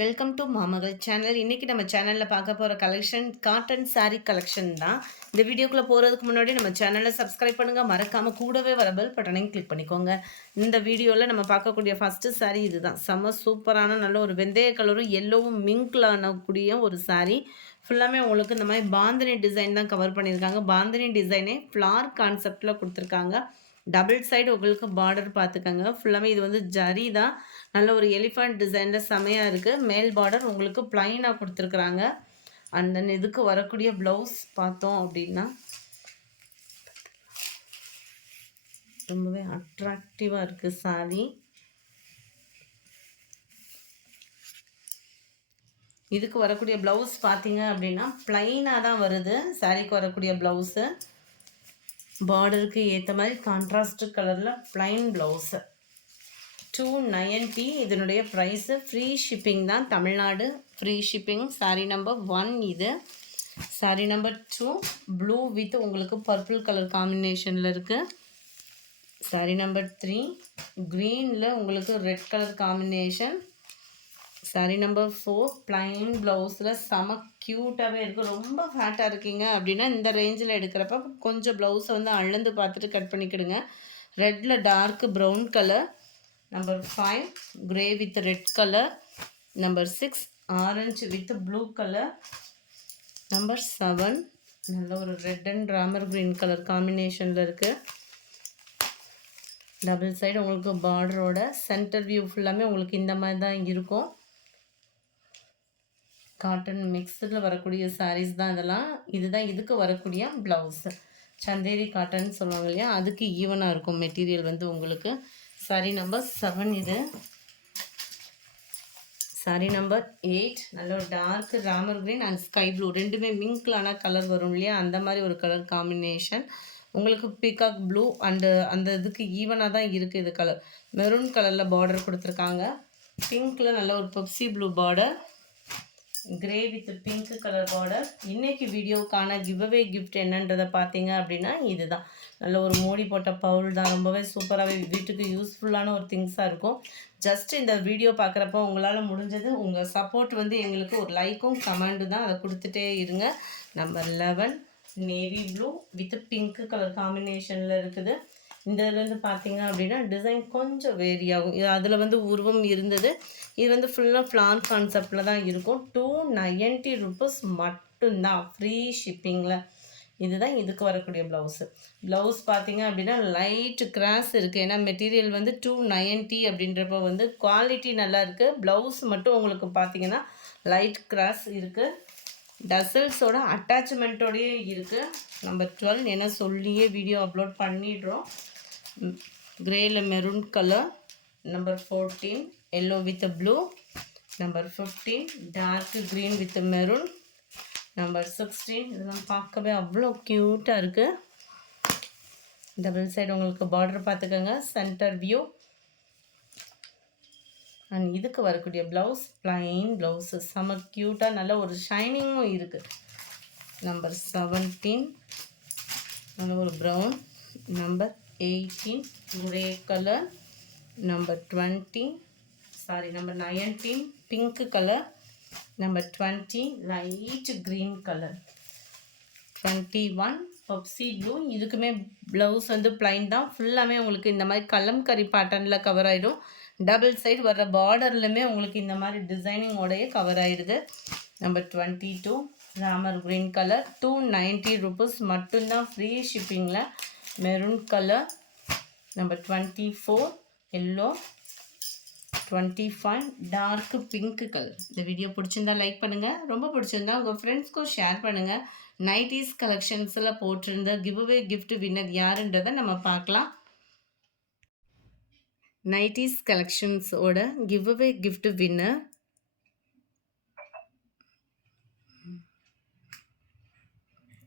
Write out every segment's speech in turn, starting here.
Welcome to மாமகள் channel. இன்றைக்கி நம்ம சேனலில் பார்க்க போகிற கலெக்ஷன் காட்டன் சாரீ கலெக்ஷன் தான். இந்த வீடியோக்குள்ளே போகிறதுக்கு முன்னாடி நம்ம சேனலை சப்ஸ்கிரைப் பண்ணுங்கள். மறக்காமல் கூடவே வர பெல் பட்டனையும் கிளிக் பண்ணிக்கோங்க. இந்த வீடியோவில் நம்ம பார்க்கக்கூடிய ஃபஸ்ட்டு சாரீ இதுதான். செம்ம சூப்பரான நல்ல ஒரு வெந்தய கலரும் எல்லோவும் மிங்கில் ஆனக்கூடிய ஒரு சாரீ. ஃபுல்லாமே உங்களுக்கு இந்த மாதிரி பாந்தினி டிசைன் தான் கவர் பண்ணியிருக்காங்க. பாந்தினி டிசைனே ஃப்ளார் கான்செப்டில் கொடுத்துருக்காங்க. டபுள் சைடு உங்களுக்கு பார்டர் பார்த்துக்கோங்க. ஃபுல்லாமே இது வந்து ஜரி தான். நல்ல ஒரு எலிஃபண்ட் டிசைனில் செமையாக இருக்குது. மேல் பார்டர் உங்களுக்கு ப்ளைனாக கொடுத்துருக்குறாங்க. அண்ட் தென் இதுக்கு வரக்கூடிய ப்ளவுஸ் பார்த்தோம் அப்படின்னா ரொம்பவே அட்ராக்டிவாக இருக்குது சாரி. இதுக்கு வரக்கூடிய ப்ளவுஸ் பார்த்தீங்க அப்படின்னா ப்ளைனாக தான் வருது. சாரிக்கு வரக்கூடிய ப்ளவுஸு பார்டருக்கு ஏற்ற மாதிரி கான்ட்ராஸ்ட் கலரில் ப்ளைன் ப்ளவுஸு 290. இதனுடைய ப்ரைஸு ஃப்ரீ ஷிப்பிங் தான். Tamil Nadu free shipping. Sari number 1 இது. சாரீ நம்பர் 2 ப்ளூ வித் உங்களுக்கு பர்பிள் கலர் காம்பினேஷனில் இருக்குது. சாரீ நம்பர் 3 க்ரீனில் உங்களுக்கு red colour combination. Sari number 4 plain ப்ளவுஸில் செம க்யூட்டாகவே இருக்குது. ரொம்ப ஃபேட்டாக இருக்கீங்க அப்படின்னா இந்த ரேஞ்சில் எடுக்கிறப்ப கொஞ்சம் ப்ளவுஸை வந்து அளந்து பார்த்துட்டு கட் பண்ணிக்கிடுங்க. ரெட்டில் dark brown colour. Number 5 grey with red colour. Number 6 ஆரஞ்சு வித் ப்ளூ கலர். நம்பர் 7 நல்ல ஒரு red and Ramar green colour காம்பினேஷனில் இருக்குது. டபுள் சைடு உங்களுக்கு பார்டரோட சென்டர் வியூ ஃபுல்லாமே உங்களுக்கு இந்த மாதிரி தான் இருக்கும். காட்டன் மிக்ஸில் வரக்கூடிய சாரீஸ் தான் இதெல்லாம். இதுதான் இதுக்கு வரக்கூடிய ப்ளவுஸு. சந்தேரி காட்டன் சொல்லுவாங்க இல்லையா, அதுக்கு ஈவனாக இருக்கும் மெட்டீரியல் வந்து உங்களுக்கு. சாரீ நம்பர் 7 இது. சாரீ நம்பர் 8 நல்ல ஒரு டார்க் ராமர் க்ரீன் அண்ட் ஸ்கை ப்ளூ ரெண்டுமே மிங்க்லான கலர் வரும் இல்லையா, அந்த மாதிரி ஒரு கலர் காம்பினேஷன். உங்களுக்கு பீகாக் ப்ளூ அண்டு அந்த இதுக்கு ஈவனாக தான் இருக்குது இது கலர். மெரூன் கலரில் பார்டர் கொடுத்துருக்காங்க. பிங்க்கில் நல்ல ஒரு Pepsi blue border. Grey with pink colour border. இன்றைக்கி வீடியோக்கான கிவ்அவே கிஃப்ட் என்னன்றதை பார்த்தீங்க அப்படின்னா இதுதான். நல்ல ஒரு மூடி போட்ட பவுல் தான். ரொம்பவே சூப்பராகவே வீட்டுக்கு யூஸ்ஃபுல்லான ஒரு திங்ஸாக இருக்கும். ஜஸ்ட் இந்த வீடியோ பார்க்குறப்போ உங்களால் முடிஞ்சது உங்கள் சப்போர்ட் வந்து எங்களுக்கு ஒரு லைக்கும் கமெண்ட்டு தான். அதை கொடுத்துட்டே இருங்க. Number 11 navy blue with pink colour காம்பினேஷனில் இருக்குது. இந்த இதுலேருந்து பார்த்தீங்க அப்படின்னா டிசைன் கொஞ்சம் வேரி ஆகும். இது அதில் வந்து உருவம் இருந்தது. இது வந்து ஃபுல்லாக ஃப்ளார் கான்செப்டில் தான் இருக்கும். 290 ருபீஸ் மட்டும்தான் ஃப்ரீ ஷிப்பிங்கில். இதுதான் இதுக்கு வரக்கூடிய ப்ளவுஸு. ப்ளவுஸ் பார்த்தீங்க அப்படின்னா லைட் கிராஸ் இருக்குது. ஏன்னா மெட்டீரியல் வந்து 290 அப்படின்றப்ப வந்து குவாலிட்டி நல்லா இருக்குது. ப்ளவுஸ் மட்டும் உங்களுக்கு பார்த்தீங்கன்னா லைட் கிராஸ் இருக்குது. டசல்ஸோட அட்டாச்மெண்ட்டோடையே இருக்குது. நம்பர் 12 ஏன்னா சொல்லியே வீடியோ அப்லோட் பண்ணிடுறோம். கிரேல maroon colour. Number 14 yellow with blue. Number 15 dark green with maroon. Number 16 இதெல்லாம் பார்க்கவே அவ்வளோ க்யூட்டாக இருக்குது. டபுள் சைடு உங்களுக்கு பார்டர் பார்த்துக்கோங்க. Centre view. அண்ட் இதுக்கு வரக்கூடிய ப்ளவுஸ் ப்ளைன் ப்ளவுஸு செம க்யூட்டாக நல்ல ஒரு ஷைனிங்கும் இருக்குது. நம்பர் 17 நல்ல ஒரு brown. Number 18 grey color. Number 20 number 19 pink color. Number 20 light green color. 21 Pepsi blue. இதுக்குமே ப்ளவுஸ் வந்து பிளைன் தான். ஃபுல்லாமே உங்களுக்கு இந்த மாதிரி கலம்கரி பேட்டர்னில் கவர் ஆகிடும். டபுள் சைடு வர்ற பார்டர்லையுமே உங்களுக்கு இந்த மாதிரி டிசைனிங்கோடையே கவர் ஆகிடுது. Number 22 Ramar green colour. 290 rupees மட்டும்தான் ஃப்ரீ ஷிப்பிங்கில். Maroon colour. Number 24 yellow. 25 dark pink colour. இந்த வீடியோ பிடிச்சிருந்தா லைக் பண்ணுங்கள். ரொம்ப பிடிச்சிருந்தா உங்கள் ஃப்ரெண்ட்ஸ்க்கும் ஷேர் பண்ணுங்கள். நைட்டிஸ் கலெக்ஷன்ஸில் போட்டிருந்த கிவ்அவே கிஃப்ட் வின்னர் யாருன்றதை நம்ம பார்க்கலாம். நைட்டிஸ் கலெக்ஷன்ஸோட கிவ்அவே கிஃப்ட் வின்னர்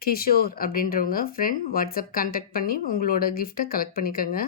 கிஷோர் அப்படின்றவங்க ஃப்ரெண்ட் வாட்ஸ்அப் கான்டாக்ட் பண்ணி உங்களோட கிஃப்ட்டை கலெக்ட் பண்ணிக்கோங்க.